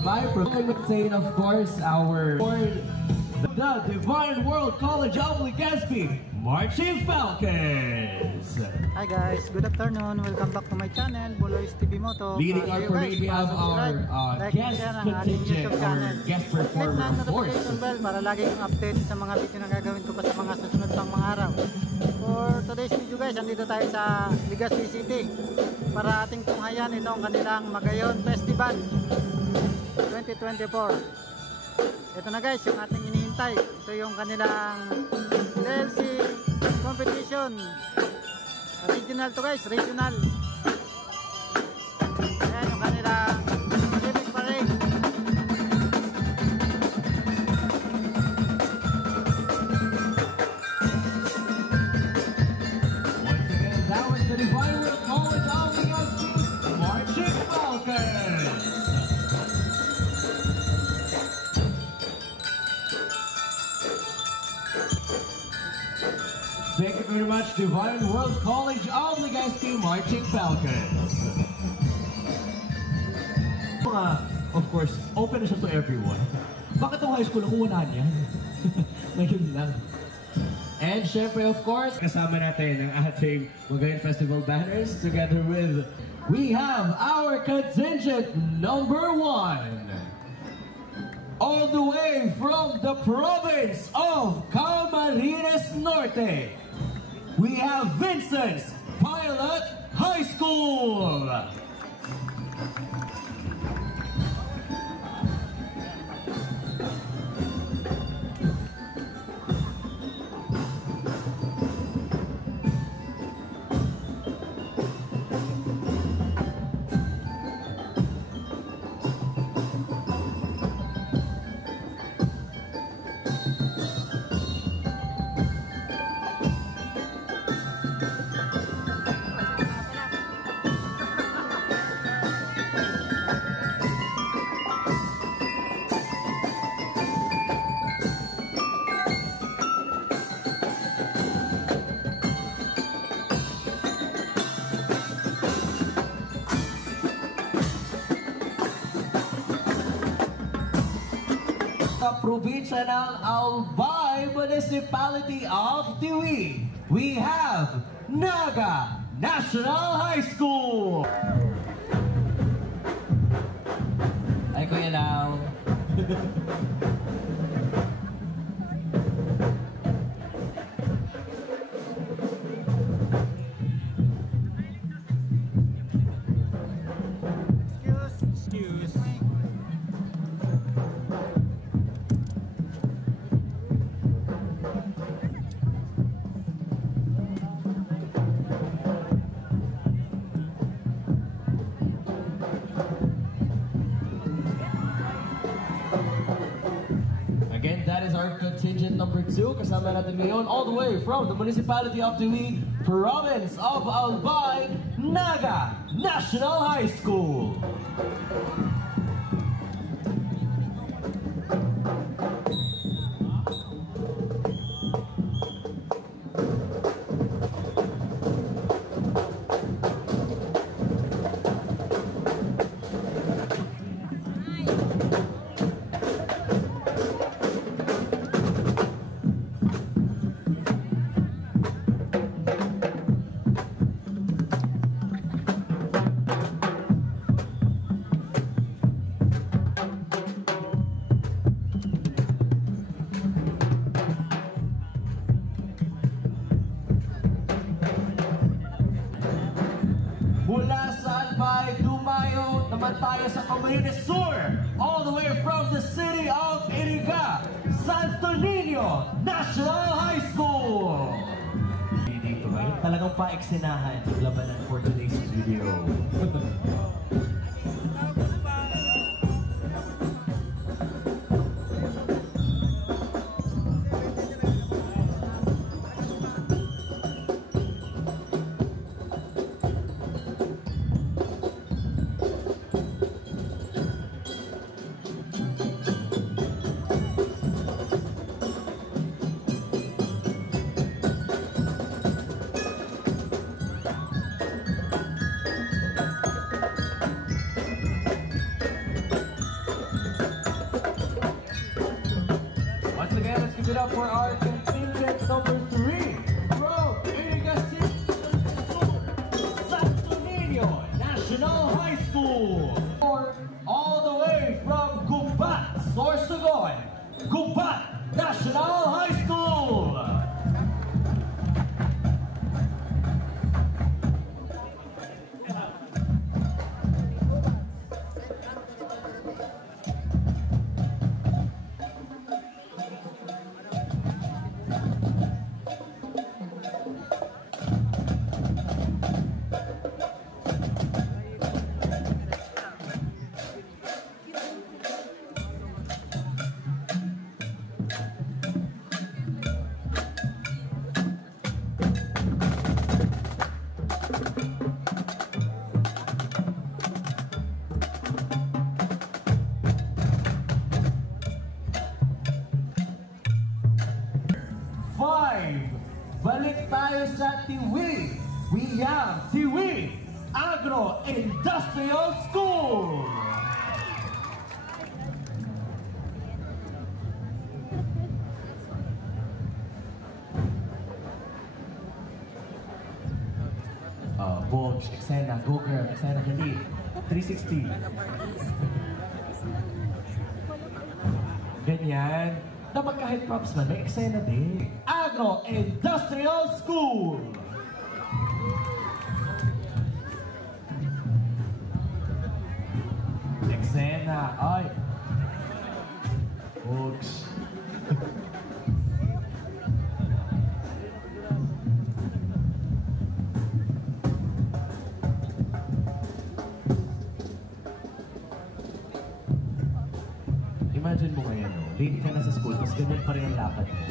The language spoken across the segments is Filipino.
Albay. I would say, of course, the Divine World College of Legazpi Marching Falcons. Hi guys, good afternoon. Welcome back to my channel, Buloy's TV Moto. Leading our parade, we have our guest contingent or guest performer, of course. Click na notification bell para lagi kong update sa mga video na gagawin ko pa sa mga susunod pang mga araw. For today's video guys, andito tayo sa Legazpi City para ating tunghayan itong kanilang Magayon Festival 2024. Ito na guys, yung ating inihintay. Ito yung kanilang DLC competition. Regional to guys, regional. Ayan yung kanilang civic parade. Once again, that was the Divine World College of Legazpi Marching Falcons. Thank you very much, Divine World College of Legazpi Marching Falcons. Of course, open na siya to everyone. Bakit ang high school ako wala niyan? Ngayon lang. And syempre, of course, kasama natin ang ating Magayon Festival banners together with, we have our contingent number 1. All the way from the province of Camarines Norte, we have Vincent's Pilot High School. Sa probinsya ng Albay, Municipality of Tiwi, we have Naga National High School. Ay, Kuya Lau. Excuse me. Again, that is our contingent number 2. Kasama natin ngayon all the way from the Municipality of Tiwi, Province of Albay, Naga National High School. Mula sa Albay, dumayo naman tayo sa Camarines Sur, all the way from the city of Iriga, Santo Niño National High School. Dito ba? Talagang pa-eksinahan yung labanan for today's video. we have Tiwi Agro-Industrial School. Bones, eksena, go girl, eksena, dali. 360. Ganyan. Dapat kahit props man, may eksena din. Agro-Industrial School! Eksena, ay. Oops. Imagine mo ngayon, no? Late ka na sa school, tapos ganyan pa rin ang lakad mo.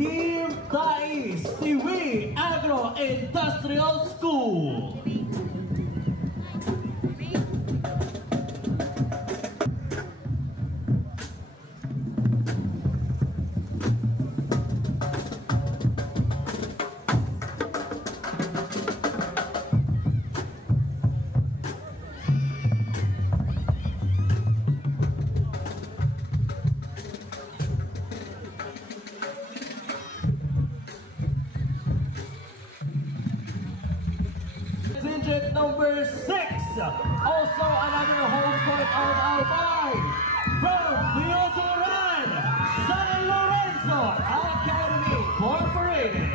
Team Thais, Tiwi Agro-Industrial School. Contingent number 6, also another home court of Albay, from Teoduran, San Lorenzo Academy Incorporated.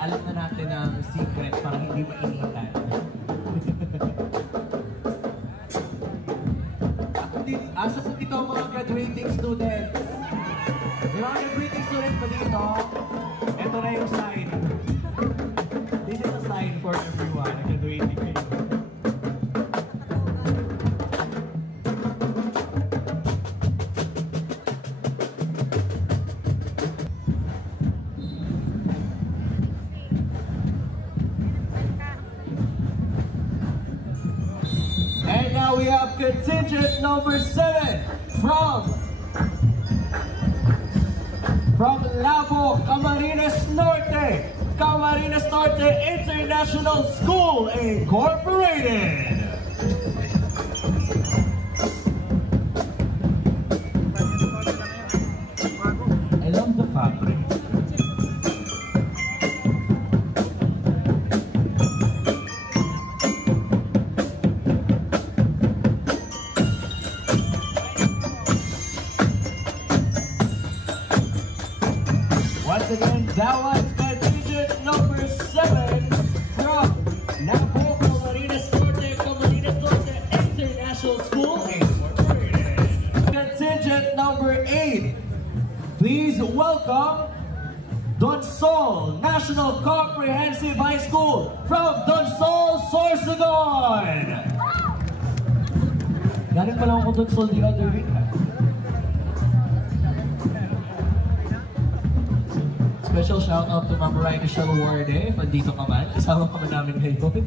Alam na natin ang secret para hindi mainitan. Asa po dito ang mga graduating students? May mga graduating students pa dito? Ito na yung sign. This is a sign for everyone na graduating kayo. And now we have contingent number 7 from Labo, Camarines Norte, Camarines Norte International School Incorporated. I love the fabric. Once again, that was contingent number 7 from Napoco Camarines Norte International School Incorporated. Contingent number 8, please welcome Donsol National Comprehensive High School from Donsol, Sorsogon. Galing pa lang ako Donsol the other week. Special shout out to Ma'am Ryan Michelle Ward, nandito ka man. Kasama ka man namin ngayon.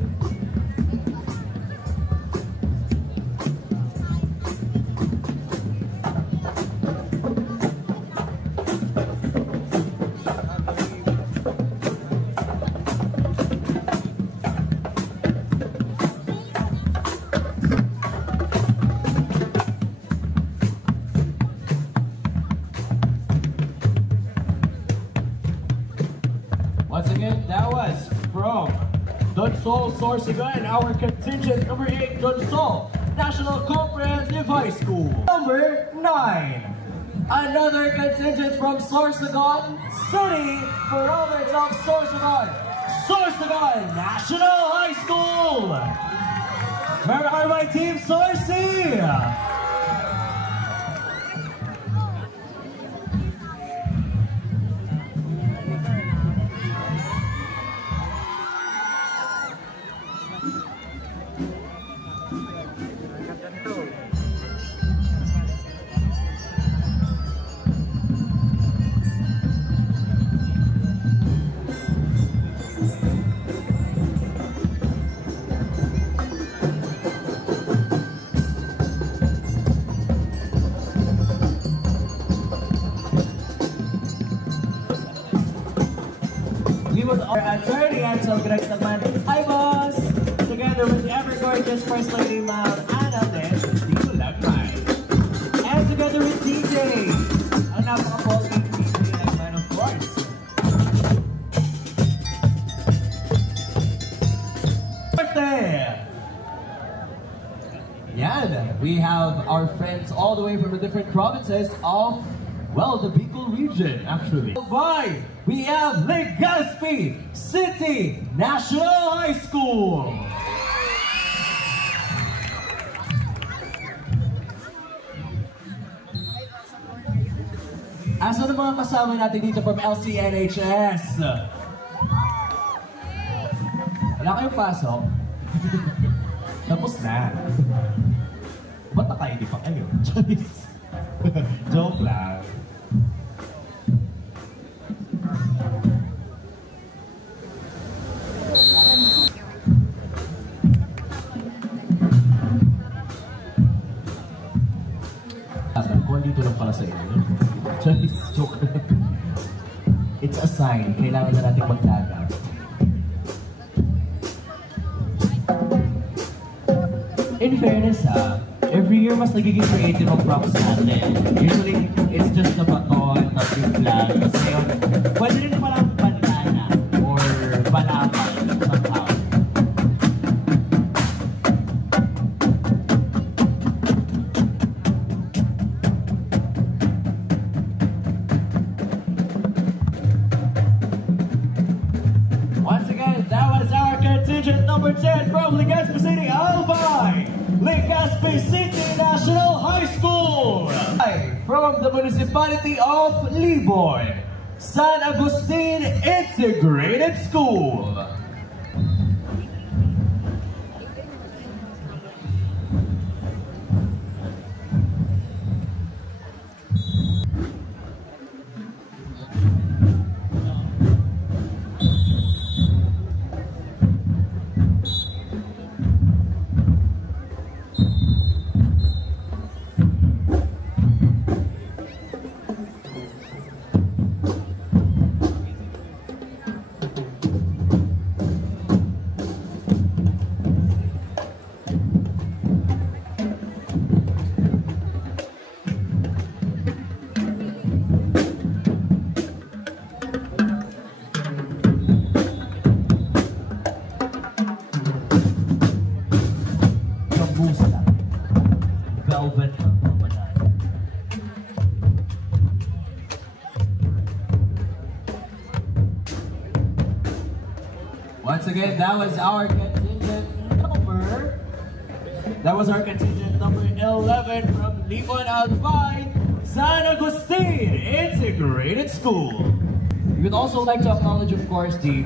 Once again, that was from Donsol, Sorsogon, our contingent number 8, Donsol National Comprehensive High School. Number 9, another contingent from Sorsogon, Sunny Barometer of Sorsogon, Sorsogon National High School. Where are my team, Sorsi? With our attorney, Ansel Grex naman, hi boss! Together with the ever-gorgeous First Lady, Ma'am Anna Des, Dito Lagman. And together with DJ, ang napaka-poking DJ Lagman, of course. Birthday! Yan, we have our friends all the way from the different provinces of, well, the Bicol region, actually. Bye! We have Legazpi City National High School. Asa ng mga kasama natin dito from LCNHS? Wala kayong pasok? Tapos na. Ba't nakaili pa kayo? Joke lang. Kung dito lang pala sa inyo. Joke. It's a sign. Kailangan na natin magdagat. In fairness every year mas nagiging creative ang props natin. Usually, it's just the baton, not yung flag. Kasi yun, pwede rin palang bandana or balapan somehow. Once again, that was our contingent number 10 from Legazpi City, Albay! Legazpi City National High School! From the municipality of Liboy, San Agustin Integrated School. Once again, that was our contingent number. That was our contingent number 11 from Limon Albay, San Agustin Integrated School. We would also like to acknowledge, of course, the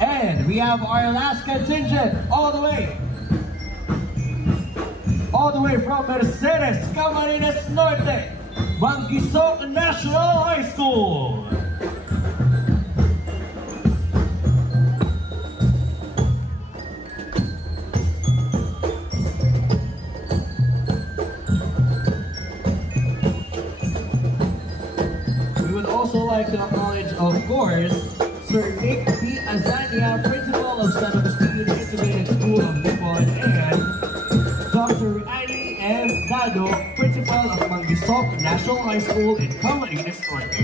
and we have our last contingent all the way from Mercedes, Camarines Norte, Manguisok National High School. We would also like to acknowledge, of course, Sir Nick P. Azania, Principal of San Agustin Integrated School of Limon, and Dr. Annie M. Dado, Principal of Manguisok National High School in Camarines Norte.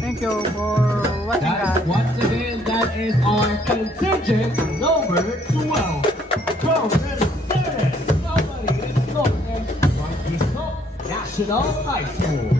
Thank you for watching, guys. Once again, that is our contingent number 12 from Mercedes, Camarines Norte, Manguisok National High School.